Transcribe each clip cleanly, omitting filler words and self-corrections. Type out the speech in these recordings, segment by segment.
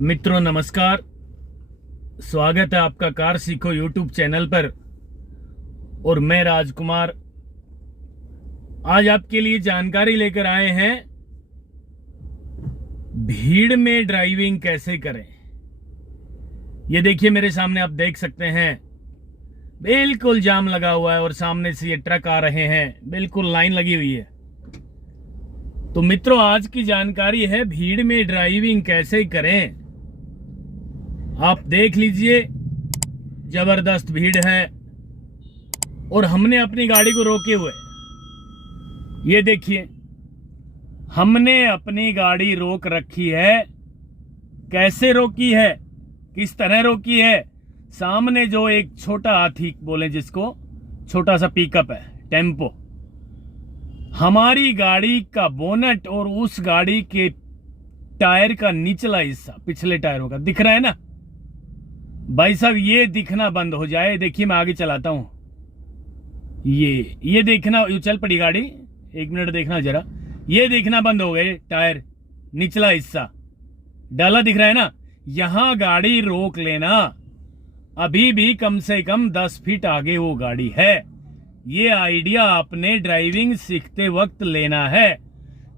मित्रों नमस्कार, स्वागत है आपका कार सीखो यूट्यूब चैनल पर। और मैं राजकुमार आज आपके लिए जानकारी लेकर आए हैं भीड़ में ड्राइविंग कैसे करें। ये देखिए मेरे सामने आप देख सकते हैं, बिल्कुल जाम लगा हुआ है और सामने से ये ट्रक आ रहे हैं, बिल्कुल लाइन लगी हुई है। तो मित्रों आज की जानकारी है भीड़ में ड्राइविंग कैसे करें। आप देख लीजिए जबरदस्त भीड़ है और हमने अपनी गाड़ी को रोके हुए, ये देखिए हमने अपनी गाड़ी रोक रखी है। कैसे रोकी है, किस तरह रोकी है। सामने जो एक छोटा हाथी बोले जिसको, छोटा सा पिकअप है, टेम्पो, हमारी गाड़ी का बोनट और उस गाड़ी के टायर का निचला हिस्सा, पिछले टायरों का दिख रहा है ना भाई साहब, ये दिखना बंद हो जाए। देखिए मैं आगे चलाता हूं, ये देखना, ये चल पड़ी गाड़ी, एक मिनट देखना जरा, ये देखना बंद हो गए टायर निचला हिस्सा, डाला दिख रहा है ना। यहां गाड़ी रोक लेना, अभी भी कम से कम 10 फीट आगे वो गाड़ी है। ये आइडिया आपने ड्राइविंग सीखते वक्त लेना है।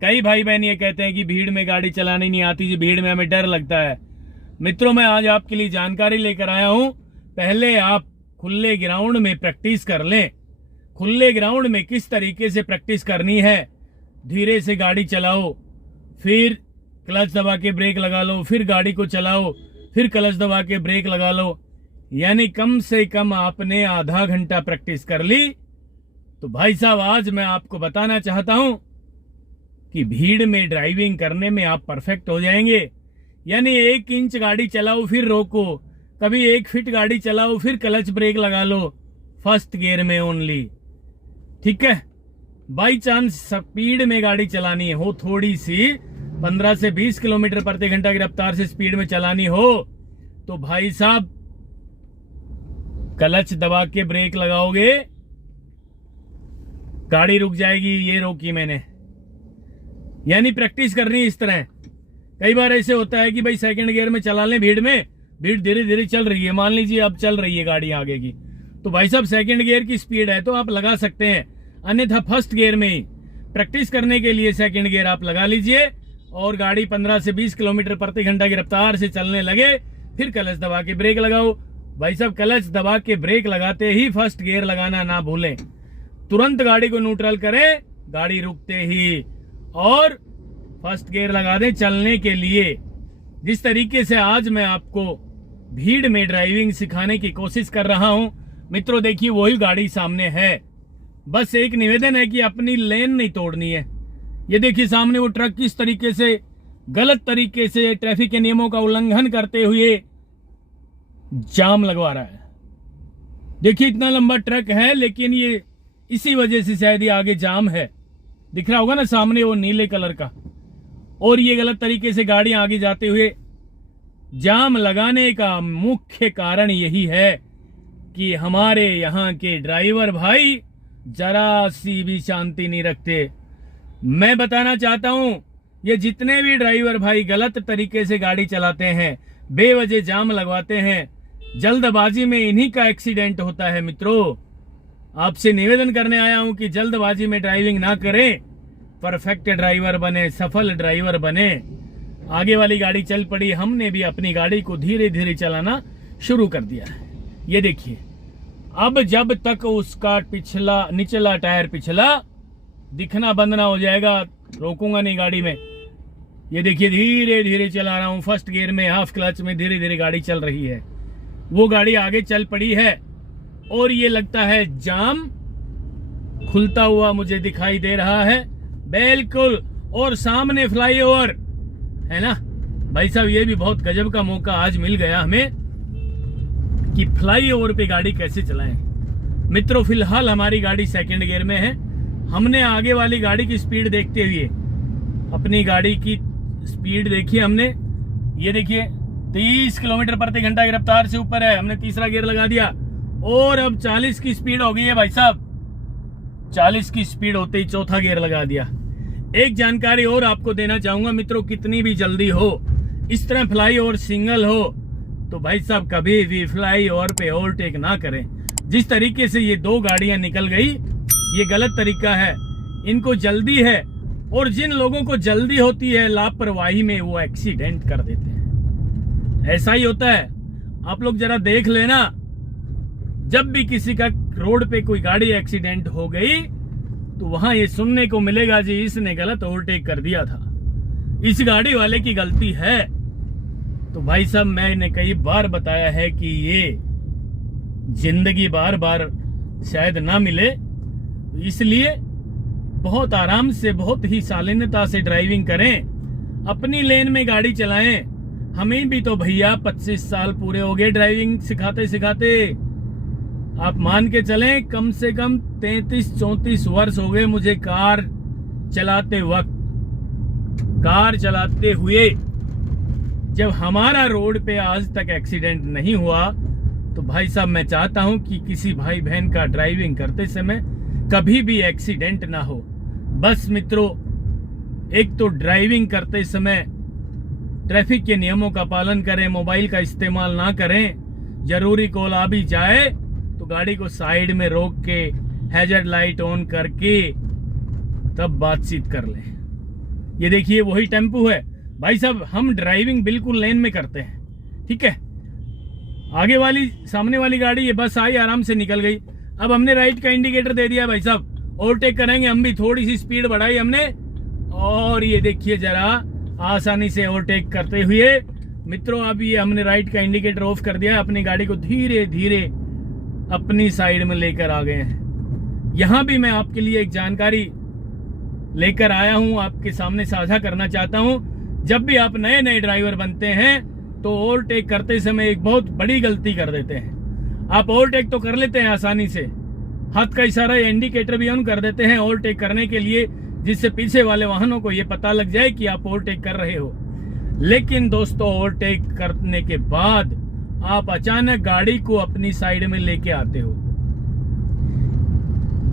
कई भाई बहन ये कहते हैं कि भीड़ में गाड़ी चलानी नहीं आती जी, भीड़ में हमें डर लगता है। मित्रों मैं आज आपके लिए जानकारी लेकर आया हूं। पहले आप खुले ग्राउंड में प्रैक्टिस कर लें। खुले ग्राउंड में किस तरीके से प्रैक्टिस करनी है, धीरे से गाड़ी चलाओ, फिर क्लच दबा के ब्रेक लगा लो, फिर गाड़ी को चलाओ, फिर क्लच दबा के ब्रेक लगा लो। यानी कम से कम आपने आधा घंटा प्रैक्टिस कर ली। तो भाई साहब आज मैं आपको बताना चाहता हूं कि भीड़ में ड्राइविंग करने में आप परफेक्ट हो जाएंगे। यानी 1 इंच गाड़ी चलाओ फिर रोको, कभी 1 फीट गाड़ी चलाओ फिर क्लच ब्रेक लगा लो, फर्स्ट गियर में ओनली, ठीक है। बाई चांस स्पीड में गाड़ी चलानी हो, थोड़ी सी 15 से 20 किलोमीटर प्रति घंटा की रफ्तार से स्पीड में चलानी हो, तो भाई साहब क्लच दबा के ब्रेक लगाओगे, गाड़ी रुक जाएगी। ये रोकी मैंने, यानी प्रैक्टिस करनी इस तरह। कई बार ऐसे होता है कि भाई सेकंड गियर में चला लें, भीड़ में, भीड़ धीरे धीरे चल रही है, मान लीजिए अब चल रही है गाड़ी आगे की, तो भाई साहब सेकंड गियर की स्पीड है तो आप लगा सकते हैं, अन्यथा फर्स्ट गियर में ही प्रैक्टिस करने के लिए सेकंड गियर आप लगा लीजिए और गाड़ी 15 से 20 किलोमीटर प्रति घंटा की रफ्तार से चलने लगे, फिर क्लच दबा के ब्रेक लगाओ। भाई साहब क्लच दबा के ब्रेक लगाते ही फर्स्ट गियर लगाना ना भूलें, तुरंत गाड़ी को न्यूट्रल करें गाड़ी रुकते ही, और फर्स्ट गियर लगा दें चलने के लिए। जिस तरीके से आज मैं आपको भीड़ में ड्राइविंग सिखाने की कोशिश कर रहा हूं, मित्रों देखिए वही गाड़ी सामने है। बस एक निवेदन है कि अपनी लेन नहीं तोड़नी है। ये देखिए सामने वो ट्रक किस तरीके से गलत तरीके से ट्रैफिक के नियमों का उल्लंघन करते हुए जाम लगवा रहा है। देखिए इतना लंबा ट्रक है, लेकिन ये इसी वजह से शायद ये आगे जाम है, दिख रहा होगा ना सामने वो नीले कलर का, और ये गलत तरीके से गाड़ी आगे जाते हुए। जाम लगाने का मुख्य कारण यही है कि हमारे यहाँ के ड्राइवर भाई जरा सी भी शांति नहीं रखते। मैं बताना चाहता हूं, ये जितने भी ड्राइवर भाई गलत तरीके से गाड़ी चलाते हैं, बेवजह जाम लगवाते हैं, जल्दबाजी में इन्हीं का एक्सीडेंट होता है। मित्रों आपसे निवेदन करने आया हूं कि जल्दबाजी में ड्राइविंग ना करें, परफेक्ट ड्राइवर बने, सफल ड्राइवर बने। आगे वाली गाड़ी चल पड़ी, हमने भी अपनी गाड़ी को धीरे धीरे चलाना शुरू कर दिया है। ये देखिए अब जब तक उसका पिछला निचला टायर पिछला दिखना बंद ना हो जाएगा, रोकूंगा नहीं गाड़ी में। ये देखिए धीरे धीरे चला रहा हूं, फर्स्ट गियर में, हाफ क्लच में, धीरे धीरे गाड़ी चल रही है। वो गाड़ी आगे चल पड़ी है और ये लगता है जाम खुलता हुआ मुझे दिखाई दे रहा है, बिल्कुल। और सामने फ्लाईओवर है ना भाई साहब, ये भी बहुत गजब का मौका आज मिल गया हमें कि फ्लाईओवर पे गाड़ी कैसे चलाएं। मित्रों फिलहाल हमारी गाड़ी सेकंड गियर में है। हमने आगे वाली गाड़ी की स्पीड देखते हुए अपनी गाड़ी की स्पीड देखी हमने, ये देखिए 30 किलोमीटर प्रति घंटा की रफ्तार से ऊपर है, हमने तीसरा गियर लगा दिया और अब 40 की स्पीड हो गई है भाई साहब। 40 की स्पीड होते ही चौथा गियर लगा दिया। एक जानकारी और आपको देना चाहूंगा मित्रों, कितनी भी जल्दी हो इस तरह फ्लाई ओवर सिंगल हो तो भाई साहब कभी भी फ्लाई ओवर पे ओवरटेक ना करें। जिस तरीके से ये दो गाड़ियां निकल गई, ये गलत तरीका है। इनको जल्दी है, और जिन लोगों को जल्दी होती है लापरवाही में वो एक्सीडेंट कर देते हैं। ऐसा ही होता है। आप लोग जरा देख लेना, जब भी किसी का रोड पे कोई गाड़ी एक्सीडेंट हो गई तो वहां ये सुनने को मिलेगा जी इसने गलत ओवरटेक कर दिया था, इस गाड़ी वाले की गलती है। तो भाई साहब मैंने कई बार बताया है कि ये जिंदगी बार बार शायद ना मिले, इसलिए बहुत आराम से, बहुत ही शालीनता से ड्राइविंग करें, अपनी लेन में गाड़ी चलाएं। हमें भी तो भैया 25 साल पूरे हो गए ड्राइविंग सिखाते सिखाते। आप मान के चलें कम से कम 33-34 वर्ष हो गए मुझे कार चलाते हुए। जब हमारा रोड पे आज तक एक्सीडेंट नहीं हुआ तो भाई साहब मैं चाहता हूं कि किसी भाई बहन का ड्राइविंग करते समय कभी भी एक्सीडेंट ना हो। बस मित्रों, एक तो ड्राइविंग करते समय ट्रैफिक के नियमों का पालन करें, मोबाइल का इस्तेमाल ना करें। जरूरी कॉल आ भी जाए तो गाड़ी को साइड में रोक के हैजर्ड लाइट ऑन करके तब बातचीत कर लें। ये देखिए वही टेम्पो है भाई साहब, हम ड्राइविंग बिल्कुल लेन में करते हैं, ठीक है। आगे वाली सामने वाली गाड़ी ये बस आई, आराम से निकल गई। अब हमने राइट का इंडिकेटर दे दिया भाई साहब, ओवरटेक करेंगे हम भी, थोड़ी सी स्पीड बढ़ाई हमने और ये देखिए जरा आसानी से ओवरटेक करते हुए मित्रों, अब ये हमने राइट का इंडिकेटर ऑफ कर दिया, अपनी गाड़ी को धीरे धीरे अपनी साइड में लेकर आ गए हैं। यहां भी मैं आपके लिए एक जानकारी लेकर आया हूं, आपके सामने साझा करना चाहता हूं। जब भी आप नए नए ड्राइवर बनते हैं तो ओवरटेक करते समय एक बहुत बड़ी गलती कर देते हैं। आप ओवरटेक तो कर लेते हैं आसानी से, हाथ का इशारा या इंडिकेटर भी ऑन कर देते हैं ओवरटेक करने के लिए, जिससे पीछे वाले वाहनों को यह पता लग जाए कि आप ओवरटेक कर रहे हो। लेकिन दोस्तों, ओवरटेक करने के बाद आप अचानक गाड़ी को अपनी साइड में लेके आते हो।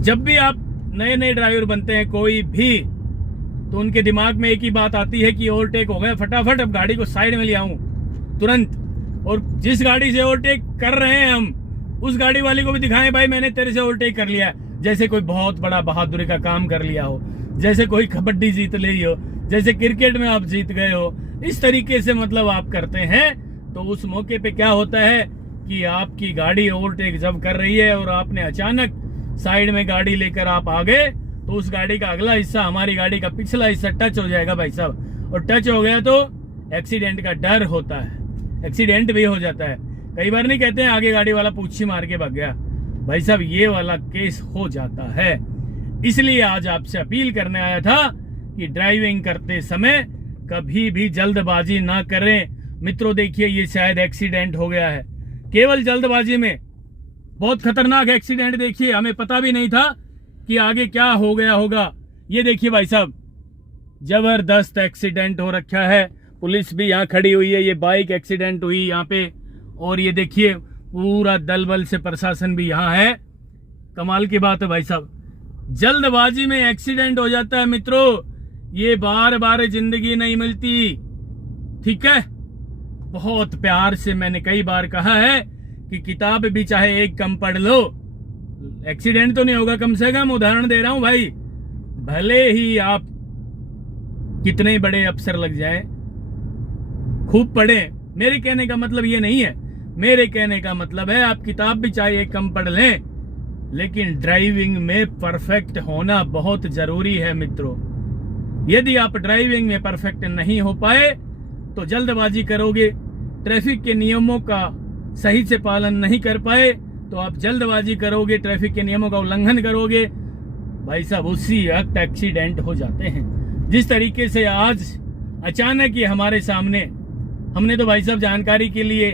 जब भी आप नए नए ड्राइवर बनते हैं कोई भी, तो उनके दिमाग में एक ही बात आती है कि ओवरटेक हो गया, फटाफट अब गाड़ी को साइड में ले आऊं तुरंत। और जिस गाड़ी से ओवरटेक कर रहे हैं हम, उस गाड़ी वाले को भी दिखाएं भाई मैंने तेरे से ओवरटेक कर लिया, जैसे कोई बहुत बड़ा बहादुरी का काम कर लिया हो, जैसे कोई कबड्डी जीत ली हो, जैसे क्रिकेट में आप जीत गए हो। इस तरीके से मतलब आप करते हैं तो उस मौके पे क्या होता है कि आपकी गाड़ी ओवरटेक जब कर रही है और आपने अचानक साइड में गाड़ी लेकर आप आ गए, तो उस गाड़ी का अगला हिस्सा हमारी गाड़ी का पिछला हिस्सा टच हो जाएगा भाई साहब, और टच हो गया तो एक्सीडेंट का डर होता है, एक्सीडेंट भी हो जाता है। कई बार नहीं कहते हैं आगे गाड़ी वाला पूछी मार के भाग गया, भाई साहब ये वाला केस हो जाता है। इसलिए आज आपसे अपील करने आया था कि ड्राइविंग करते समय कभी भी जल्दबाजी ना करें। मित्रों देखिए ये शायद एक्सीडेंट हो गया है, केवल जल्दबाजी में बहुत खतरनाक एक्सीडेंट। देखिए हमें पता भी नहीं था कि आगे क्या हो गया होगा। ये देखिए भाई साहब जबरदस्त एक्सीडेंट हो रखा है, पुलिस भी यहाँ खड़ी हुई है, ये बाइक एक्सीडेंट हुई यहाँ पे, और ये देखिए पूरा दल बल से प्रशासन भी यहाँ है। कमाल की बात है भाई साहब, जल्दबाजी में एक्सीडेंट हो जाता है मित्रों, ये बार बार जिंदगी नहीं मिलती, ठीक है। बहुत प्यार से मैंने कई बार कहा है कि किताब भी चाहे एक कम पढ़ लो, एक्सीडेंट तो नहीं होगा, कम से कम उदाहरण दे रहा हूं भाई, भले ही आप कितने बड़े अफसर लग जाएं, खूब पढ़ें। मेरे कहने का मतलब ये नहीं है, मेरे कहने का मतलब है आप किताब भी चाहे एक कम पढ़ लें, लेकिन ड्राइविंग में परफेक्ट होना बहुत जरूरी है मित्रों। यदि आप ड्राइविंग में परफेक्ट नहीं हो पाए तो जल्दबाजी करोगे, ट्रैफिक के नियमों का सही से पालन नहीं कर पाए तो आप जल्दबाजी करोगे, ट्रैफिक के नियमों का उल्लंघन करोगे, भाई साहब उसी वक्त एक्सीडेंट हो जाते हैं। जिस तरीके से आज अचानक ये हमारे सामने, हमने तो भाई साहब जानकारी के लिए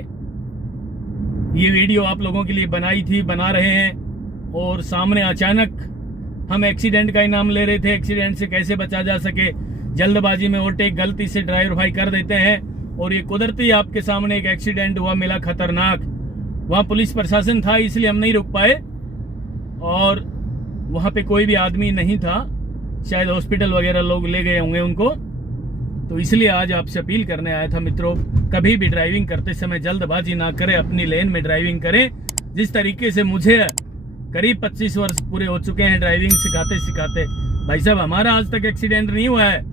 ये वीडियो आप लोगों के लिए बनाई थी, बना रहे हैं, और सामने अचानक हम एक्सीडेंट का इनाम ले रहे थे, एक्सीडेंट से कैसे बचा जा सके। जल्दबाजी में ओवरटेक गलती से ड्राइवर भाई कर देते हैं और ये कुदरती आपके सामने एक एक्सीडेंट हुआ, मिला खतरनाक। वहाँ पुलिस प्रशासन था इसलिए हम नहीं रुक पाए, और वहाँ पे कोई भी आदमी नहीं था, शायद हॉस्पिटल वगैरह लोग ले गए होंगे उनको, तो इसलिए आज आपसे अपील करने आया था मित्रों, कभी भी ड्राइविंग करते समय जल्दबाजी ना करें, अपनी लेन में ड्राइविंग करें। जिस तरीके से मुझे करीब 25 वर्ष पूरे हो चुके हैं ड्राइविंग सिखाते सिखाते, भाई साहब हमारा आज तक एक्सीडेंट नहीं हुआ है।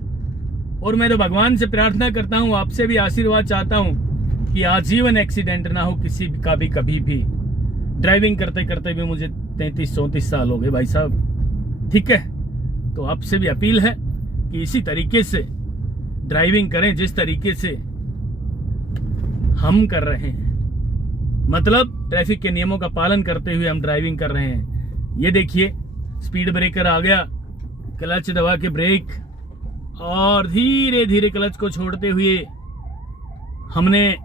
और मैं तो भगवान से प्रार्थना करता हूँ, आपसे भी आशीर्वाद चाहता हूँ कि आजीवन एक्सीडेंट ना हो किसी का भी कभी भी। ड्राइविंग करते करते भी मुझे 33-34 साल हो गए भाई साहब, ठीक है। तो आपसे भी अपील है कि इसी तरीके से ड्राइविंग करें जिस तरीके से हम कर रहे हैं, मतलब ट्रैफिक के नियमों का पालन करते हुए हम ड्राइविंग कर रहे हैं। ये देखिए स्पीड ब्रेकर आ गया, क्लच दबा के ब्रेक और धीरे धीरे क्लच को छोड़ते हुए हमने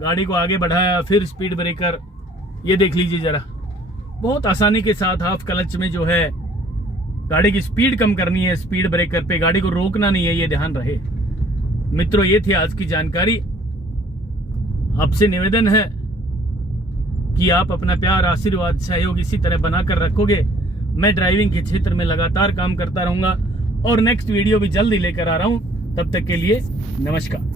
गाड़ी को आगे बढ़ाया, फिर स्पीड ब्रेकर। ये देख लीजिए जरा, बहुत आसानी के साथ हाफ क्लच में जो है गाड़ी की स्पीड कम करनी है, स्पीड ब्रेकर पे गाड़ी को रोकना नहीं है, ये ध्यान रहे मित्रों। ये थी आज की जानकारी। आपसे निवेदन है कि आप अपना प्यार, आशीर्वाद, सहयोग इसी तरह बनाकर रखोगे। मैं ड्राइविंग के क्षेत्र में लगातार काम करता रहूंगा और नेक्स्ट वीडियो भी जल्दी लेकर आ रहा हूं। तब तक के लिए नमस्कार।